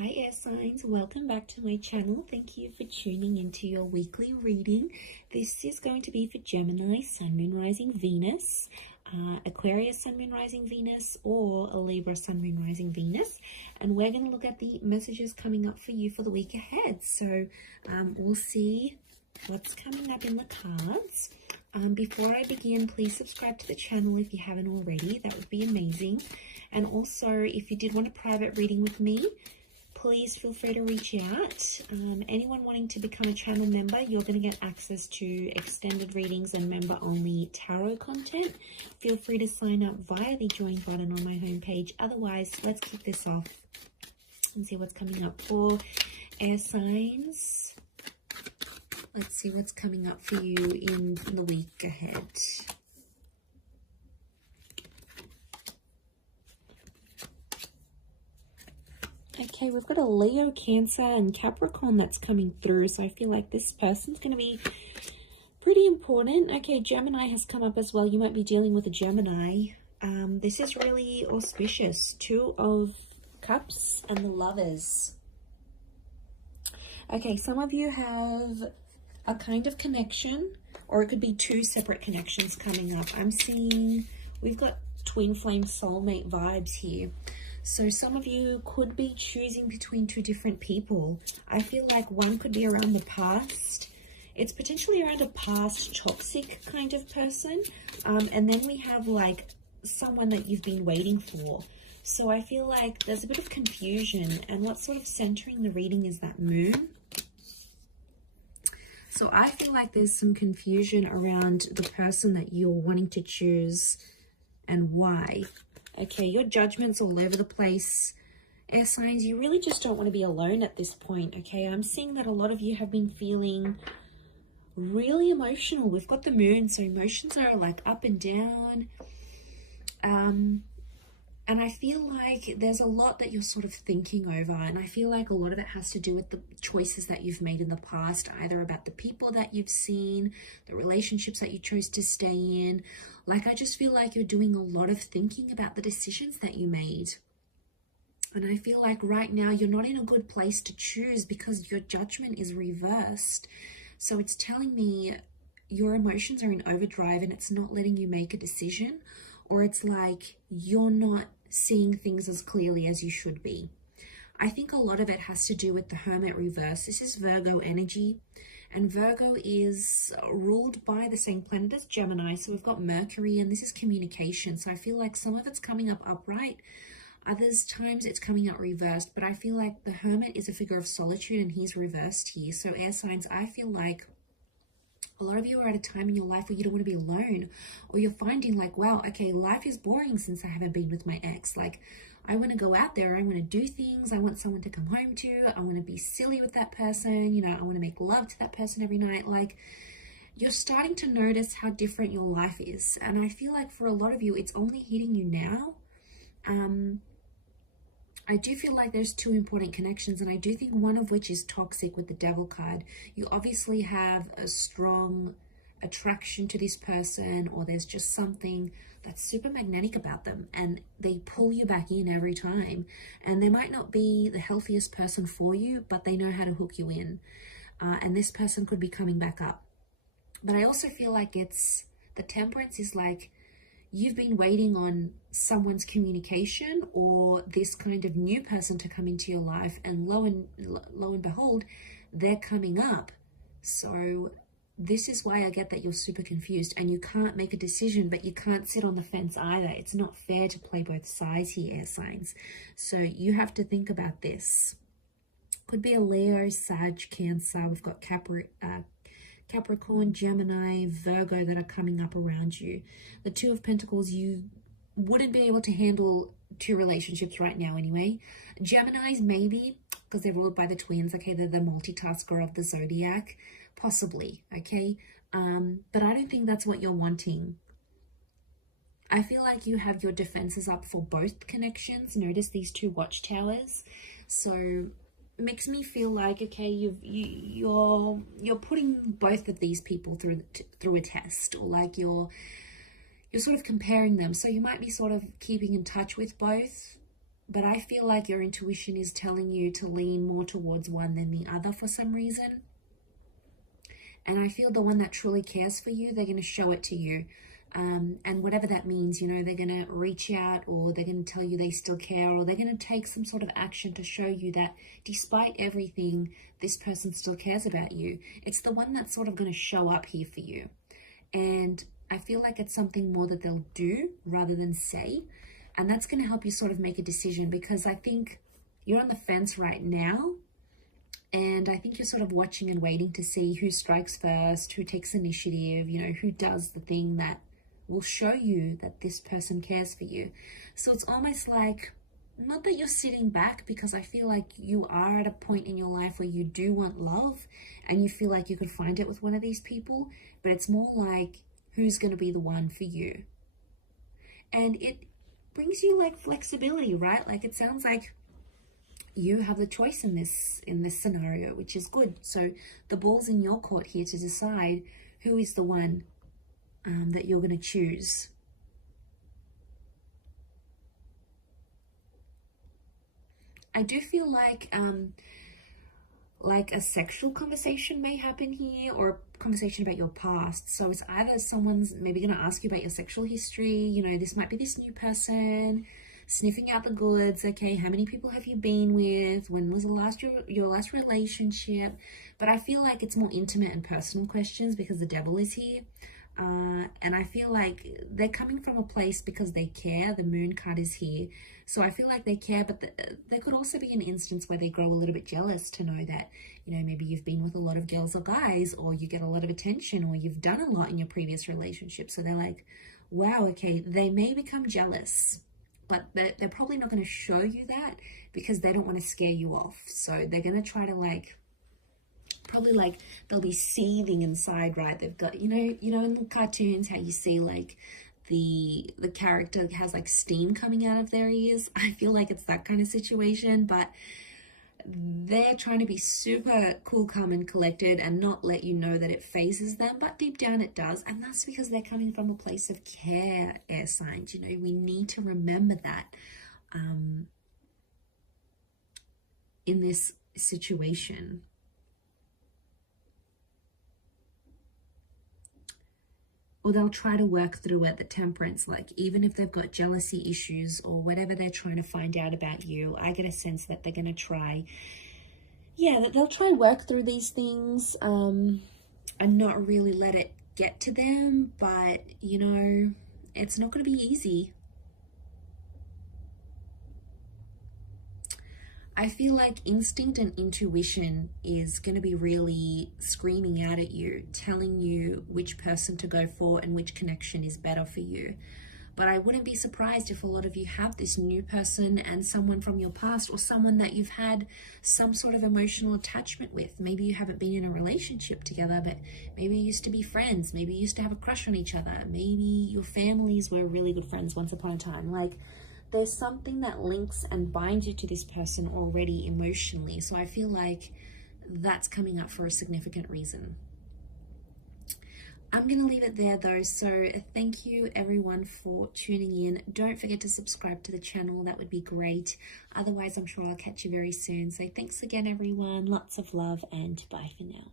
Hi air signs, welcome back to my channel. Thank you for tuning into your weekly reading. This is going to be for Gemini, Sun, Moon, Rising, Venus, Aquarius, Sun, Moon, Rising, Venus, or a Libra, Sun, Moon, Rising, Venus. And we're going to look at the messages coming up for you for the week ahead. So we'll see what's coming up in the cards. Before I begin, please subscribe to the channel if you haven't already. That would be amazing. And also, if you did want a private reading with me, please feel free to reach out. Anyone wanting to become a channel member, you're going to get access to extended readings and member-only tarot content. Feel free to sign up via the join button on my homepage. Otherwise, let's kick this off and see what's coming up for air signs. Let's see what's coming up for you in the week ahead. Okay, we've got a Leo, Cancer, and Capricorn that's coming through. So I feel like this person's going to be pretty important. Okay, Gemini has come up as well. You might be dealing with a Gemini. This is really auspicious. Two of Cups and the Lovers. Okay, some of you have a kind of connection, or it could be two separate connections coming up. I'm seeing we've got twin flame soulmate vibes here. So some of you could be choosing between two different people. I feel like one could be around the past. It's potentially around a past toxic kind of person. And then we have like someone that you've been waiting for. So I feel like there's a bit of confusion. And what's sort of centering the reading is that moon. So I feel like there's some confusion around the person that you're wanting to choose and why. Okay, your judgment's all over the place. Air signs, you really just don't want to be alone at this point, okay? I'm seeing that a lot of you have been feeling really emotional. We've got the moon, so emotions are like up and down. And I feel like there's a lot that you're sort of thinking over. And I feel like a lot of it has to do with the choices that you've made in the past, either about the people that you've seen, the relationships that you chose to stay in. Like, I just feel like you're doing a lot of thinking about the decisions that you made. And I feel like right now you're not in a good place to choose because your judgment is reversed. So it's telling me your emotions are in overdrive and it's not letting you make a decision, or it's like you're not seeing things as clearly as you should be. I think a lot of it has to do with the Hermit reverse. This is Virgo energy, and Virgo is ruled by the same planet as Gemini. So we've got Mercury, and this is communication. So I feel like some of it's coming up upright, others times it's coming out reversed. But I feel like the Hermit is a figure of solitude and he's reversed here. So air signs, I feel like a lot of you are at a time in your life where you don't want to be alone, or you're finding like, wow, okay, life is boring since I haven't been with my ex. Like, I want to go out there, I want to do things, I want someone to come home to, I want to be silly with that person, you know, I want to make love to that person every night. Like, you're starting to notice how different your life is. And I feel like for a lot of you, it's only hitting you now. I do feel like there's two important connections, and I do think one of which is toxic with the Devil card. You obviously have a strong attraction to this person, or there's just something that's super magnetic about them and they pull you back in every time. And they might not be the healthiest person for you, but they know how to hook you in. And this person could be coming back up. But I also feel like it's the Temperance is like, you've been waiting on someone's communication or this kind of new person to come into your life, and lo and behold, they're coming up. So this is why I get that you're super confused and you can't make a decision, but you can't sit on the fence either. It's not fair to play both sides here, air signs. So you have to think about this. Could be a Leo, Sag, Cancer. We've got Capricorn, Gemini, Virgo that are coming up around you. The Two of Pentacles, you wouldn't be able to handle two relationships right now anyway. Geminis, maybe, because they're ruled by the twins. Okay, they're the multitasker of the zodiac. Possibly, okay? But I don't think that's what you're wanting. I feel like you have your defenses up for both connections. Notice these two watchtowers. So makes me feel like, okay, you're putting both of these people through a test, or like you're sort of comparing them. So you might be sort of keeping in touch with both, but I feel like your intuition is telling you to lean more towards one than the other for some reason. And I feel the one that truly cares for you, they're going to show it to you. And whatever that means, you know, they're going to reach out, or they're going to tell you they still care, or they're going to take some sort of action to show you that despite everything, this person still cares about you. It's the one that's sort of going to show up here for you. And I feel like it's something more that they'll do rather than say. And that's going to help you sort of make a decision, because I think you're on the fence right now. And I think you're sort of watching and waiting to see who strikes first, who takes initiative, you know, who does the thing that will show you that this person cares for you. So it's almost like, not that you're sitting back, because I feel like you are at a point in your life where you do want love and you feel like you could find it with one of these people, but it's more like, who's going to be the one for you? And it brings you like flexibility, right? Like it sounds like you have the choice in this scenario, which is good. So the ball's in your court here to decide who is the one that you're going to choose. I do feel like a sexual conversation may happen here, or a conversation about your past. So it's either someone's maybe going to ask you about your sexual history. You know, this might be this new person sniffing out the goods. Okay, how many people have you been with? When was your last relationship? But I feel like it's more intimate and personal questions, because the devil is here. And I feel like they're coming from a place because they care. The moon card is here. So I feel like they care, but there could also be an instance where they grow a little bit jealous to know that, you know, maybe you've been with a lot of girls or guys, or you get a lot of attention, or you've done a lot in your previous relationship. So they're like, wow, okay, they may become jealous, but they're probably not going to show you that, because they don't want to scare you off. So they're going to try to probably they'll be seething inside, right? They've got, you know in the cartoons how you see like the character has like steam coming out of their ears. I feel like it's that kind of situation, but they're trying to be super cool, calm and collected and not let you know that it phases them, but deep down it does. And that's because they're coming from a place of care, air signs. You know, we need to remember that in this situation. Or they'll try to work through it, the temperance, like even if they've got jealousy issues or whatever they're trying to find out about you, I get a sense that they're going to try, that they'll try and work through these things and not really let it get to them. But, you know, it's not going to be easy. I feel like instinct and intuition is going to be really screaming out at you, telling you which person to go for and which connection is better for you. But I wouldn't be surprised if a lot of you have this new person and someone from your past, or someone that you've had some sort of emotional attachment with. Maybe you haven't been in a relationship together, but maybe you used to be friends. Maybe you used to have a crush on each other. Maybe your families were really good friends once upon a time. Like, there's something that links and binds you to this person already emotionally. So I feel like that's coming up for a significant reason. I'm going to leave it there though. So thank you everyone for tuning in. Don't forget to subscribe to the channel. That would be great. Otherwise, I'm sure I'll catch you very soon. So thanks again, everyone. Lots of love and bye for now.